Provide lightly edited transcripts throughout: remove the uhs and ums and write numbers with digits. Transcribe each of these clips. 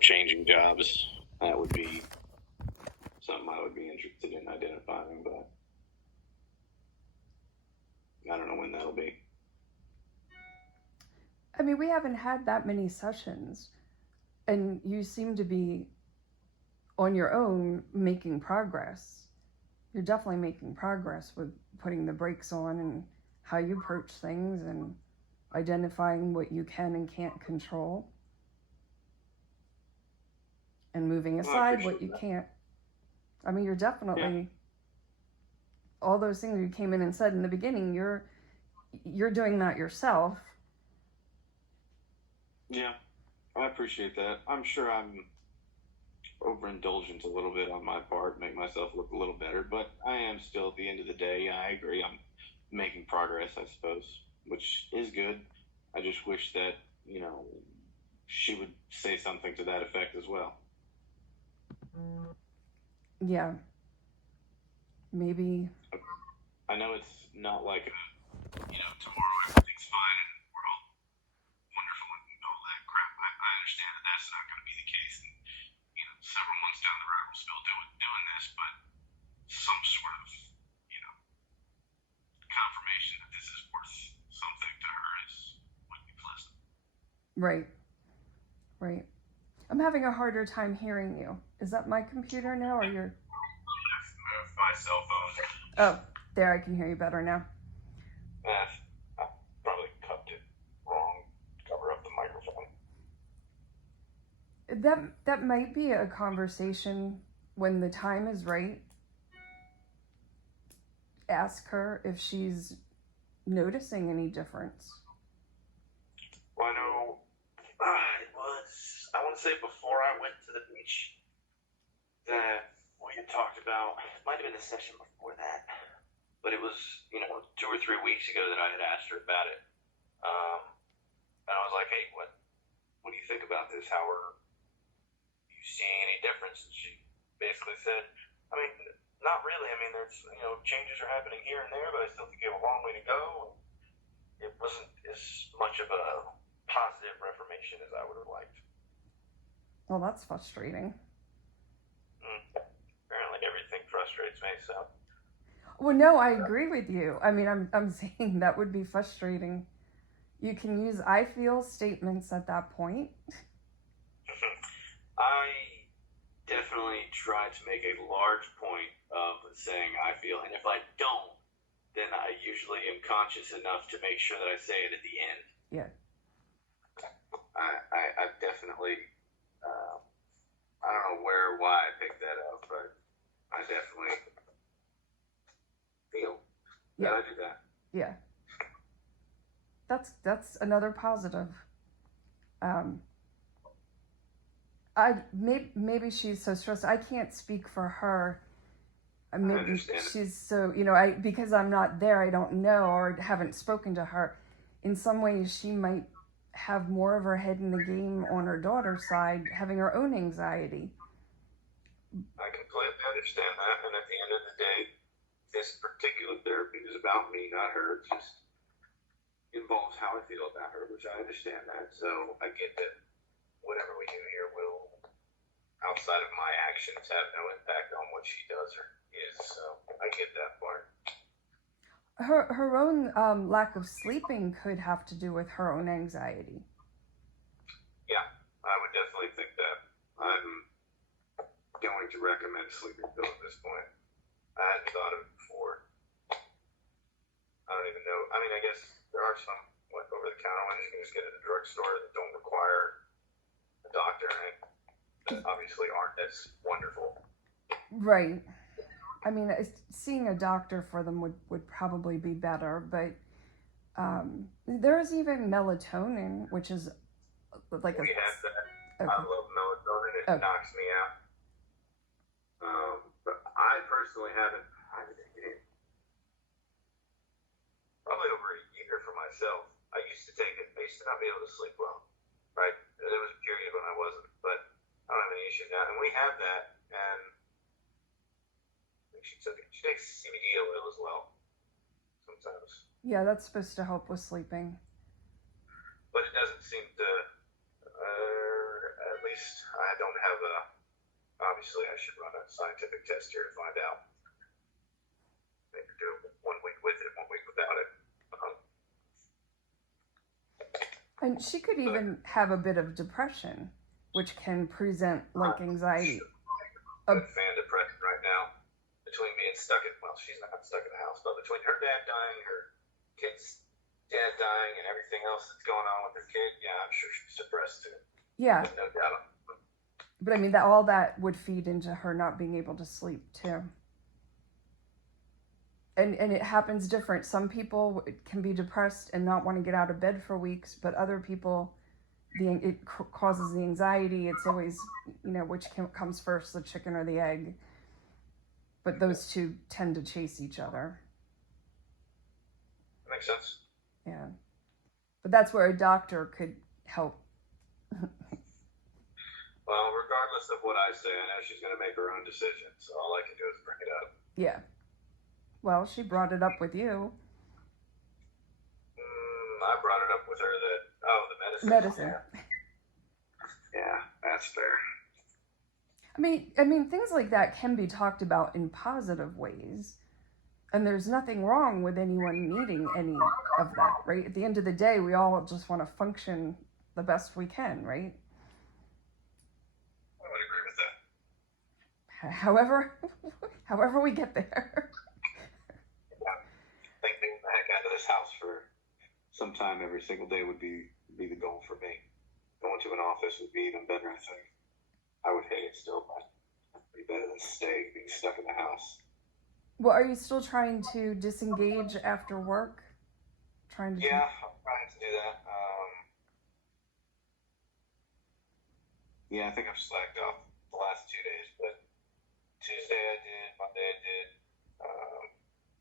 changing jobs. That would be something I would be interested in identifying, but I don't know when that'll be. I mean, we haven't had that many sessions, and you seem to be on your own making progress. You're definitely making progress with putting the brakes on and how you approach things and identifying what you can and can't control and moving aside what you can't. I mean, you're definitely all those things you came in and said in the beginning. You're doing that yourself. Yeah, I appreciate that. I'm sure I'm overindulgent a little bit on my part, make myself look a little better, but I am still, at the end of the day, I agree, I'm making progress, I suppose, which is good. I just wish that, she would say something to that effect as well. Yeah. Maybe. I know it's not like, tomorrow everything's fine and we're all wonderful and all that crap. I understand that that's not going to be the case. And, several months down the road, we'll still doing this, but some sort of, confirmation that this is worth something to her would be pleasant. Right. Right. I'm having a harder time hearing you. Is that my computer now or your? I've moved my cell phone. Oh, there, I can hear you better now. I probably cupped it wrong. Cover up the microphone. That might be a conversation when the time is right. Ask her if she's noticing any difference. Well, I know it was, I want to say before I went to the beach that we had talked about, it might have been the session before that, but it was, 2 or 3 weeks ago that I had asked her about it. And I was like, hey, what do you think about this? How are you seeing any difference? And she basically said, I mean, not really. I mean, there's, changes are happening here and there, but I still think you have a long way to go. It wasn't as much of a positive reformation as I would have liked. Well, that's frustrating. Apparently everything frustrates me, so. Well, no, I agree with you. I mean, I'm saying that would be frustrating. You can use I feel statements at that point. I definitely try to make a large point of saying I feel, and if I don't, then I usually am conscious enough to make sure that I say it at the end. Yeah. I definitely, I don't know where or why I picked that up, but I definitely feel that I do that. Yeah. That's another positive. Maybe she's so stressed. I can't speak for her. Maybe she's so, because I'm not there, I don't know or haven't spoken to her. In some ways, she might have more of her head in the game on her daughter's side, having her own anxiety. I completely understand that, and at the end of the day, this particular therapy is about me, not her. It just involves how I feel about her, which I understand that. So I get that whatever we do here will, outside of my actions, have no impact on what she does or is. So I get that part. Her own lack of sleeping could have to do with her own anxiety. Yeah, I would definitely think that. I'm going to recommend a sleeping pill at this point. I hadn't thought of it before. I don't even know. I mean, I guess there are some over-the-counter ones you can just get at the drugstore that don't require a doctor, and obviously aren't as wonderful. Right. I mean, seeing a doctor for them would probably be better, but there's even melatonin, which is like we have that. Okay. I love melatonin. It knocks me out. But I personally haven't taken it probably over a year for myself. I used to take it. I used to not be able to sleep well. Right? There was a period when I wasn't, but I don't have any issue now. And we have that, and she takes CBD oil as well sometimes. Yeah, that's supposed to help with sleeping. But it doesn't seem to, at least I don't have a. Obviously, I should run a scientific test here to find out. Maybe do 1 week with it, 1 week without it. And she could even have a bit of depression, which can present like anxiety. I'm fan depression right now. Between being stuck in, well, she's not stuck in the house, but between her dad dying, her kid's dad dying, and everything else that's going on with her kid, yeah, I'm sure she's depressed too. Yeah. No doubt. But I mean, that all that would feed into her not being able to sleep too. And it happens different. Some people can be depressed and not want to get out of bed for weeks, but other people, it causes the anxiety. It's always, which comes first, the chicken or the egg. But those two tend to chase each other. Makes sense. Yeah. But that's where a doctor could help. Well, regardless of what I say, I know she's going to make her own decision, so all I can do is bring it up. Yeah. Well, she brought it up with you. I brought it up with her the medicine. Yeah, that's fair. I mean, things like that can be talked about in positive ways. And there's nothing wrong with anyone needing any of that, right? At the end of the day, we all just want to function the best we can, right? I would agree with that. However we get there. I think being the heck out of this house for some time every single day would be the goal for me. Going to an office would be even better, I think. I would hate it still, but it'd be better than being stuck in the house. Well, are you still trying to disengage after work? I'm trying to do that. I think I've slacked off the last 2 days, but Tuesday I did, Monday I did,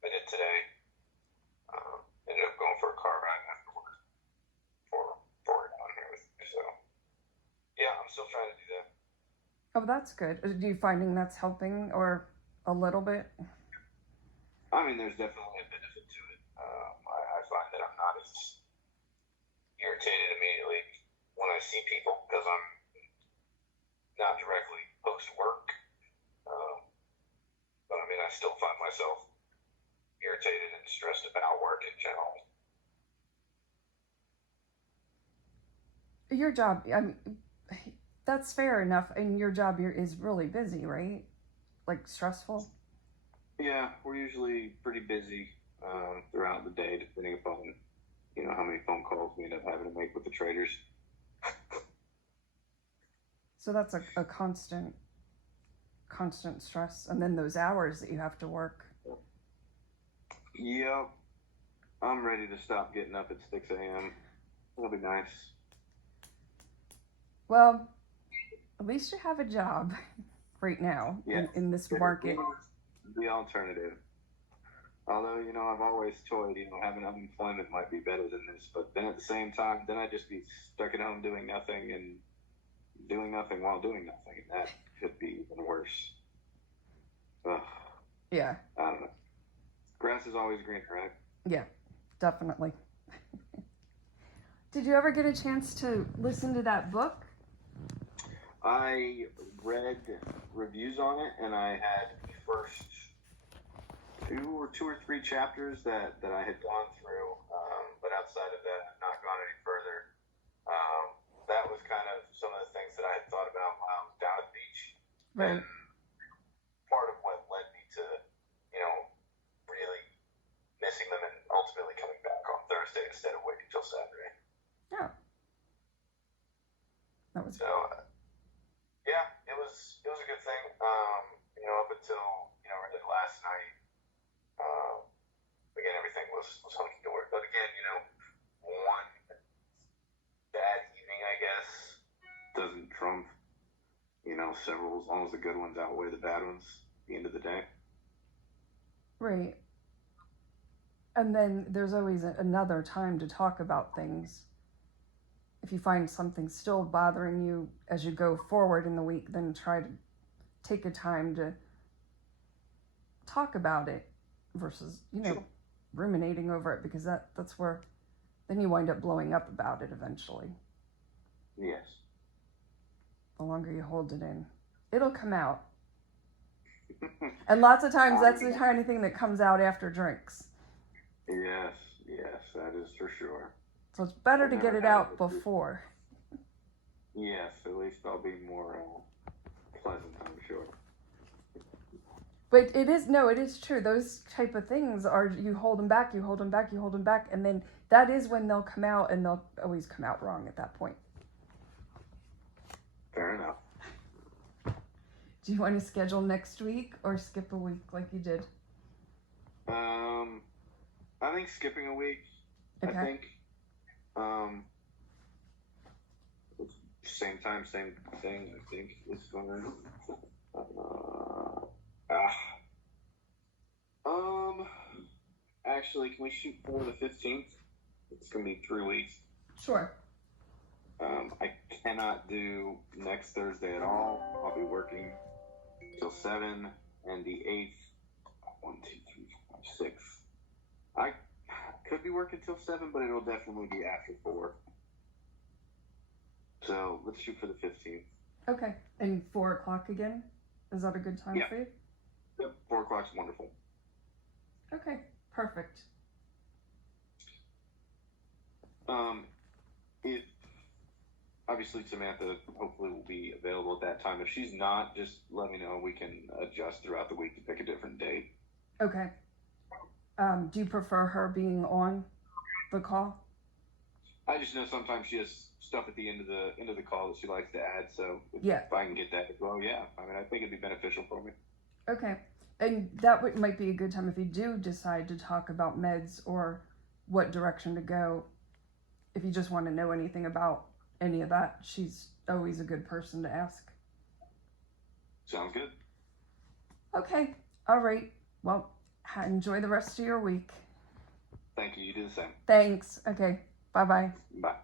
I did today. Ended up going for a car ride afterwards for it on here with me. So, yeah, I'm still trying to do that. Oh, that's good. Are you finding that's helping or a little bit? I mean, there's definitely a benefit to it. I find that I'm not as irritated immediately when I see people because I'm not directly post-work. But I mean, I still find myself irritated and stressed about work in general. Your job, I mean, that's fair enough. And your job is really busy, right? Like stressful? Yeah, we're usually pretty busy throughout the day, depending upon, how many phone calls we end up having to make with the traders. So that's a constant stress. And then those hours that you have to work. Yep. I'm ready to stop getting up at 6 a.m. It'll be nice. Well, at least you have a job right now in this market. The alternative. Although, I've always toyed, having unemployment might be better than this, but then at the same time, then I'd just be stuck at home doing nothing and doing nothing while doing nothing, and that could be even worse. Ugh. Yeah. I don't know. Grass is always greener, right? Yeah, definitely. Did you ever get a chance to listen to that book? I read reviews on it, and I had the first two or three chapters that I had gone through, but outside of that, I've not gone any further. That was kind of some of the things that I had thought about while I was down at the beach. Right. And part of what led me to, really missing them and ultimately coming back on Thursday instead of waiting till Saturday. Yeah. That was so. Yeah, it was a good thing. Up until really last night, again everything was hunky dory. But again, one bad evening, I guess, doesn't trump several. As long as the good ones outweigh the bad ones at the end of the day. Right. And then there's always another time to talk about things. If you find something still bothering you as you go forward in the week, then try to take a time to talk about it versus, ruminating over it, because that's where then you wind up blowing up about it eventually. Yes. the longer you hold it in. It'll come out. And lots of times that's the kind of thing that comes out after drinks. Yes, that is for sure. So it's better to get it out before. Yes, at least I'll be more pleasant, I'm sure. But it is true. Those type of things are, you hold them back, and then that is when they'll come out, and they'll always come out wrong at that point. Fair enough. Do you want to schedule next week or skip a week like you did? I think skipping a week. Okay. I think same time, same thing. I think is gonna. Actually, can we shoot for the 15th? It's gonna be 3 weeks. Sure. I cannot do next Thursday at all. I'll be working till 7, and the 8th, 1, 2, 3, 4, 5, 6. I could be working till 7, but it'll definitely be after 4. So let's shoot for the 15th. Okay. And 4 o'clock again? Is that a good time for you? Yep, 4 o'clock's wonderful. Okay, perfect. If obviously Samantha hopefully will be available at that time. If she's not, just let me know. We can adjust throughout the week to pick a different date. Okay. Do you prefer her being on the call? I just know sometimes she has stuff at the end of the call that she likes to add. So if I can get that as well, yeah. I mean, I think it'd be beneficial for me. Okay. And that might be a good time if you do decide to talk about meds or what direction to go. If you just want to know anything about any of that, she's always a good person to ask. Sounds good. Okay. All right. Well, enjoy the rest of your week. Thank you. You do the same. Thanks. Okay. Bye-bye. Bye.